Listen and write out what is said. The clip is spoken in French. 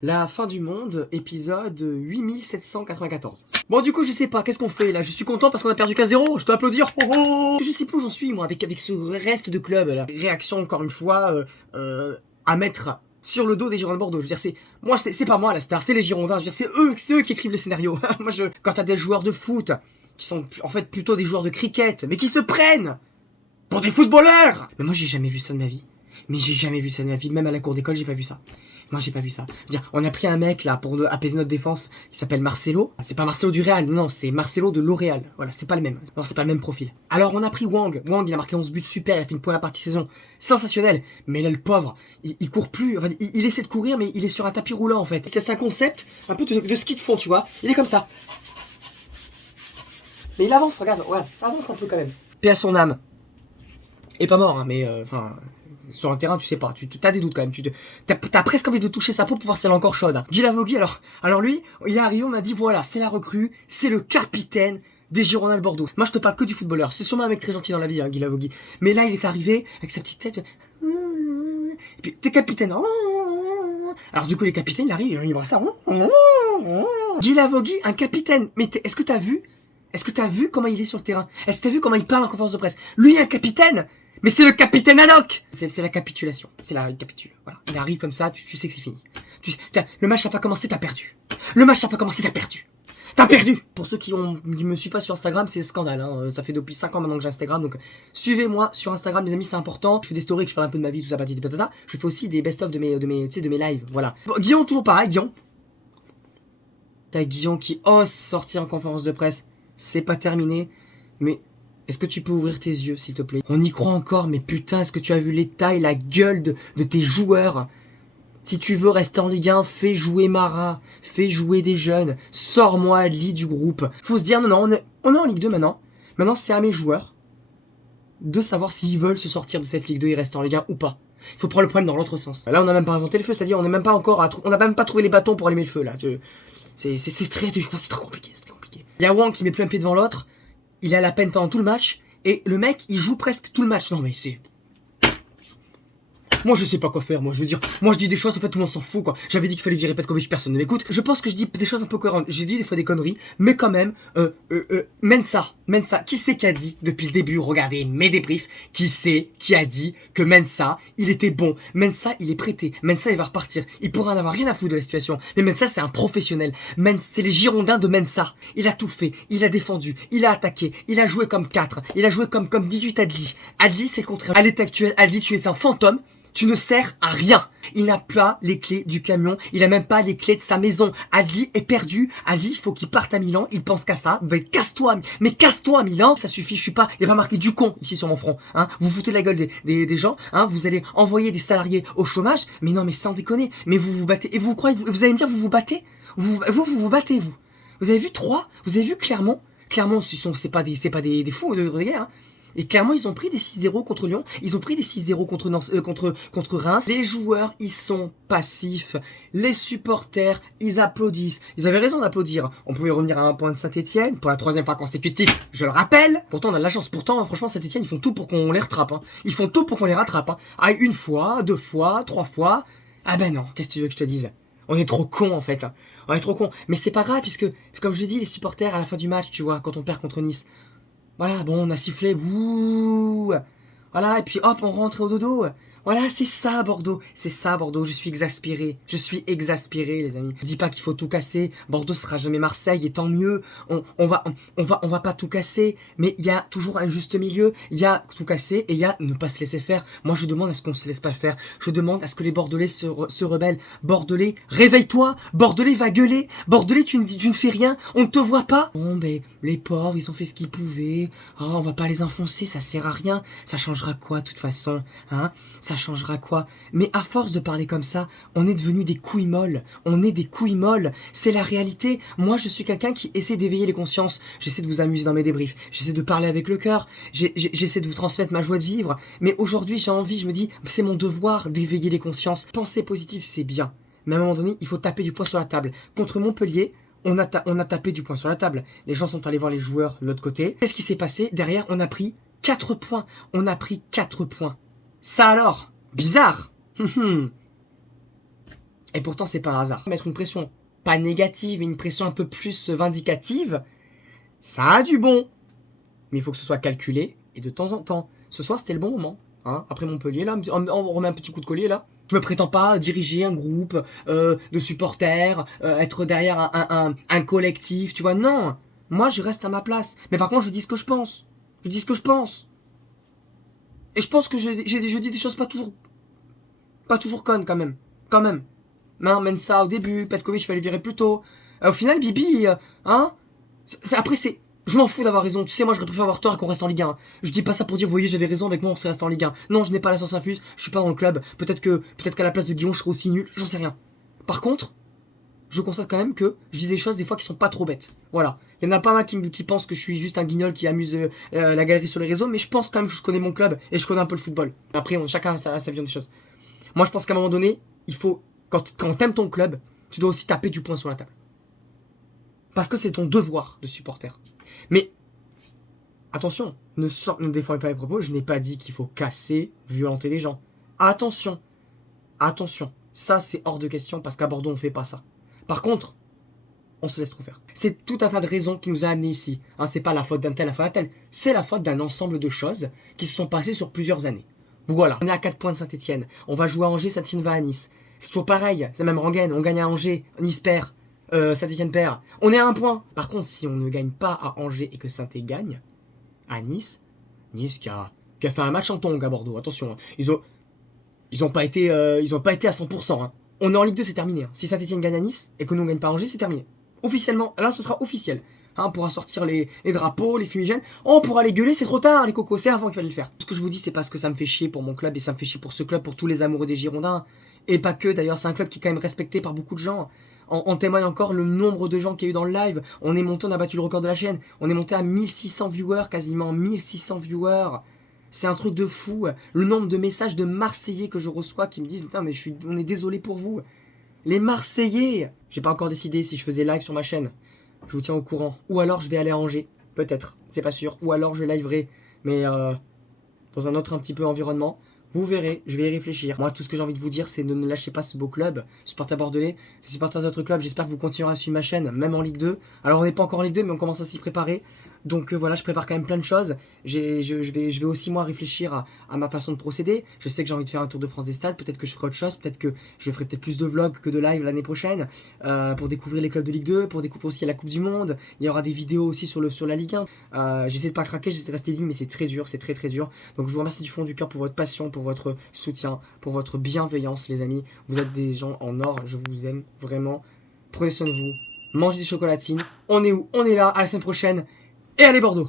La fin du monde, épisode 8794. Bon, du coup, je sais pas, qu'est-ce qu'on fait là? Je suis content parce qu'on a perdu qu'à 0, je dois applaudir. Oh, oh. Je sais plus où j'en suis, moi, avec ce reste de club là. Réaction, encore une fois, à mettre sur le dos des Girondins de Bordeaux. Je veux dire, c'est pas moi la star, c'est les Girondins. Je veux dire, c'est eux qui écrivent les scénarios. Moi, quand t'as des joueurs de foot qui sont en fait plutôt des joueurs de cricket, mais qui se prennent pour des footballeurs! Mais moi, j'ai jamais vu ça de ma vie. Mais j'ai jamais vu ça de ma vie. Même à la cour d'école, j'ai pas vu ça. Moi, j'ai pas vu ça. Je veux dire, on a pris un mec, là, pour apaiser notre défense, qui s'appelle Marcelo. C'est pas Marcelo du Real, non, c'est Marcelo de L'Oréal. Voilà, c'est pas le même. Non, c'est pas le même profil. Alors, on a pris Wang. Wang, il a marqué 11 buts, super, il a fait une première partie de saison sensationnelle. Mais là, le pauvre, il court plus. Enfin, il essaie de courir, mais il est sur un tapis roulant, en fait. C'est un concept, un peu de ski de fond, tu vois. Il est comme ça. Mais il avance, regarde, ouais, ça avance un peu quand même. Paix à son âme. Et pas mort, hein, mais enfin, sur un terrain, tu sais pas, tu as des doutes quand même. T'as presque envie de toucher sa peau pour voir si elle est encore chaude. Hein. Guy Lavogui, alors lui, il est arrivé, on a dit voilà, c'est la recrue, c'est le capitaine des Girondins de Bordeaux. Moi, je te parle que du footballeur. C'est sûrement un mec très gentil dans la vie, hein, Guy Lavogui. Mais là, il est arrivé avec sa petite tête. Et puis, t'es capitaine. Alors du coup, les capitaines, il arrive, il voit ça. Guy Lavogui, un capitaine. Mais est-ce que t'as vu? Est-ce que t'as vu comment il est sur le terrain? Est-ce que t'as vu comment il parle en conférence de presse? Lui, un capitaine! Mais c'est le capitaine Haddock! C'est la capitulation. C'est la capitule. Voilà. Il arrive comme ça, tu sais que c'est fini. Le match n'a pas commencé, t'as perdu. Le match n'a pas commencé, t'as perdu. T'as perdu! Pour ceux qui me suivent pas sur Instagram, c'est scandale. Hein. Ça fait depuis 5 ans maintenant que j'ai Instagram. Donc, suivez-moi sur Instagram, les amis, c'est important. Je fais des stories, que je parle un peu de ma vie, tout ça, patati patata. Je fais aussi des best-of de mes lives. Voilà. Bon, Guillaume, toujours pareil, Guillaume. T'as Guillaume qui ose sortir en conférence de presse. C'est pas terminé, mais est-ce que tu peux ouvrir tes yeux, s'il te plaît? On y croit encore, mais putain, est-ce que tu as vu l'état et la gueule de tes joueurs? Si tu veux rester en Ligue 1, fais jouer Mara, fais jouer des jeunes, sors-moi Adli du groupe. Faut se dire, non, on est en Ligue 2 maintenant. Maintenant, c'est à mes joueurs de savoir s'ils veulent se sortir de cette Ligue 2 et rester en Ligue 1 ou pas. Il faut prendre le problème dans l'autre sens. Là, on n'a même pas inventé le feu, c'est-à-dire on n'a même pas encore, on n'a même pas trouvé les bâtons pour allumer le feu, là. C'est très compliqué, c'est très compliqué. Il y a Wang qui met plus un pied devant l'autre, il a la peine pendant tout le match, et le mec, il joue presque tout le match. Non mais c'est... Moi je sais pas quoi faire, moi je veux dire, moi je dis des choses, en fait tout le monde s'en fout quoi. J'avais dit qu'il fallait virer Petkovic, personne ne m'écoute. Je pense que je dis des choses un peu cohérentes, j'ai dit des fois des conneries, mais quand même, Mensa, qui c'est qui a dit depuis le début, regardez mes débriefs, qui a dit que Mensa, il était bon, Mensa il est prêté, Mensa il va repartir, il pourra en avoir rien à foutre de la situation, mais Mensa c'est un professionnel, c'est les Girondins de Mensa, il a tout fait, il a défendu, il a attaqué, il a joué comme 4, il a joué comme 18 Adli. Adli c'est le contraire, à l'état actuel, Adli tu es un fantôme. Tu ne sers à rien. Il n'a pas les clés du camion. Il a même pas les clés de sa maison. Adli est perdu. Adli, il faut qu'il parte à Milan. Il pense qu'à ça. Mais casse-toi. Mais casse-toi, Milan. Ça suffit. Je suis pas, il y a pas marqué du con ici sur mon front. Hein. Vous foutez la gueule des gens. Hein. Vous allez envoyer des salariés au chômage. Mais non, mais sans déconner. Mais vous vous battez. Et vous croyez, vous allez me dire, vous vous battez? Vous battez, vous. Vous avez vu 3? Vous avez vu Clermont? Clermont, c'est pas des fous de guerre. Hein. Et clairement, ils ont pris des 6-0 contre Lyon. Ils ont pris des 6-0 contre Reims. Les joueurs, ils sont passifs. Les supporters, ils applaudissent. Ils avaient raison d'applaudir. On pouvait revenir à un point de Saint-Etienne pour la 3e fois consécutive. Je le rappelle. Pourtant, on a de la chance. Pourtant, franchement, Saint-Etienne, ils font tout pour qu'on les rattrape. Hein. Ils font tout pour qu'on les rattrape. Hein. Ah, 1 fois, 2 fois, 3 fois. Ah ben non, qu'est-ce que tu veux que je te dise? On est trop cons, en fait. On est trop cons. Mais c'est pas grave, puisque, comme je l'ai dit, les supporters, à la fin du match, tu vois, quand on perd contre Nice, voilà, bon, on a sifflé, bouh, voilà, et puis hop, on rentre au dodo. Voilà, c'est ça, Bordeaux. C'est ça, Bordeaux. Je suis exaspéré. Je suis exaspéré, les amis. Je dis pas qu'il faut tout casser. Bordeaux sera jamais Marseille, et tant mieux. On va pas tout casser. Mais il y a toujours un juste milieu. Il y a tout casser et il y a ne pas se laisser faire. Moi, je demande à ce qu'on se laisse pas faire. Je demande à ce que les Bordelais se rebellent. Bordelais, réveille-toi. Bordelais va gueuler. Bordelais, tu ne fais rien. On ne te voit pas. Bon, ben, les pauvres, ils ont fait ce qu'ils pouvaient. Oh, on va pas les enfoncer. Ça sert à rien. Ça changera quoi, de toute façon, hein? Ça changera quoi? Mais à force de parler comme ça, on est devenu des couilles molles. On est des couilles molles. C'est la réalité. Moi, je suis quelqu'un qui essaie d'éveiller les consciences. J'essaie de vous amuser dans mes débriefs. J'essaie de parler avec le cœur. J'essaie de vous transmettre ma joie de vivre. Mais aujourd'hui, j'ai envie, je me dis, c'est mon devoir d'éveiller les consciences. Penser positif, c'est bien. Mais à un moment donné, il faut taper du poing sur la table. Contre Montpellier, on a tapé du poing sur la table. Les gens sont allés voir les joueurs de l'autre côté. Qu'est-ce qui s'est passé? Derrière, on a pris 4 points. On a pris 4 points. Ça alors? Bizarre. Et pourtant, c'est pas un hasard. Mettre une pression pas négative, mais une pression un peu plus vindicative, ça a du bon. Mais il faut que ce soit calculé et de temps en temps. Ce soir, c'était le bon moment. Hein, après Montpellier, là, on remet un petit coup de collier, là. Je me prétends pas diriger un groupe de supporters, être derrière un collectif, tu vois. Non, moi, je reste à ma place. Mais par contre, je dis ce que je pense. Je dis ce que je pense. Et je pense que je dis des choses pas toujours connes, quand même. Quand même. Non, Mensa au début, Petkovic, il fallait le virer plus tôt. Au final, Bibi, hein après, c'est... Je m'en fous d'avoir raison. Tu sais, moi, j'aurais préféré avoir tort et qu'on reste en Ligue 1. Je dis pas ça pour dire, vous voyez, j'avais raison, avec moi, on se reste en Ligue 1. Non, je n'ai pas la science infuse, je suis pas dans le club. Peut-être qu'à la place de Guillaume, je serais aussi nul. J'en sais rien. Par contre, je constate quand même que je dis des choses des fois qui sont pas trop bêtes. Voilà. Il y en a pas mal qui pensent que je suis juste un guignol qui amuse la galerie sur les réseaux, mais je pense quand même que je connais mon club et je connais un peu le football. Après, chacun a sa vision des choses. Moi, je pense qu'à un moment donné, il faut, quand t'aimes ton club, tu dois aussi taper du poing sur la table. Parce que c'est ton devoir de supporter. Mais, attention, ne défendez pas les propos, je n'ai pas dit qu'il faut casser, violenter les gens. Attention, attention, ça c'est hors de question parce qu'à Bordeaux on fait pas ça. Par contre, on se laisse trop faire. C'est tout un tas de raisons qui nous a amenés ici. Hein, c'est pas la faute d'un tel, la faute d'un tel. C'est la faute d'un ensemble de choses qui se sont passées sur plusieurs années. Voilà, on est à 4 points de Saint-Etienne. On va jouer à Angers, Saint-Etienne va à Nice. C'est toujours pareil, c'est même Rengaine, on gagne à Angers, Nice perd, Saint-Etienne perd. On est à 1 point. Par contre, si on ne gagne pas à Angers et que Saint-Etienne gagne, à Nice qui a fait un match en tongue à Bordeaux, attention. Hein. Ils ont pas été à 100%. Hein. On est en Ligue 2, c'est terminé. Hein. Si Saint-Etienne gagne à Nice et que nous on gagne pas à Angers, c'est terminé. Officiellement, là ce sera officiel. Hein, on pourra sortir les drapeaux, les fumigènes. On pourra les gueuler, c'est trop tard les cocos, c'est avant qu'il fallait le faire. Ce que je vous dis, c'est parce que ça me fait chier pour mon club et ça me fait chier pour ce club, pour tous les amoureux des Girondins. Et pas que, d'ailleurs, c'est un club qui est quand même respecté par beaucoup de gens. En témoigne encore le nombre de gens qu'il y a eu dans le live. On est monté, on a battu le record de la chaîne. On est monté à 1600 viewers, quasiment 1600 viewers. C'est un truc de fou. Le nombre de messages de Marseillais que je reçois qui me disent « Putain, mais on est désolé pour vous. » Les Marseillais. J'ai pas encore décidé si je faisais live sur ma chaîne. Je vous tiens au courant. Ou alors je vais aller à Angers. Peut-être. C'est pas sûr. Ou alors je liverai. Mais dans un autre un petit peu environnement. Vous verrez, je vais y réfléchir. Moi, tout ce que j'ai envie de vous dire, c'est ne lâchez pas ce beau club. Supporters bordelais, les supporters d'autres clubs, j'espère que vous continuerez à suivre ma chaîne, même en Ligue 2. Alors, on n'est pas encore en Ligue 2, mais on commence à s'y préparer. Donc voilà, je prépare quand même plein de choses. Je vais aussi, moi, réfléchir à ma façon de procéder. Je sais que j'ai envie de faire un tour de France des stades. Peut-être que je ferai autre chose. Peut-être que je ferai plus de vlogs que de live l'année prochaine. Pour découvrir les clubs de Ligue 2, pour découvrir aussi la Coupe du Monde. Il y aura des vidéos aussi sur la Ligue 1. J'essaie de pas craquer, j'essaie de rester digne, mais c'est très dur, c'est très très dur. Donc je vous remercie du fond du cœur pour votre passion, pour votre soutien, pour votre bienveillance, les amis. Vous êtes des gens en or, je vous aime vraiment. Prenez soin de vous, mangez des chocolatines. On est où? On est là, à la semaine prochaine. Et allez Bordeaux!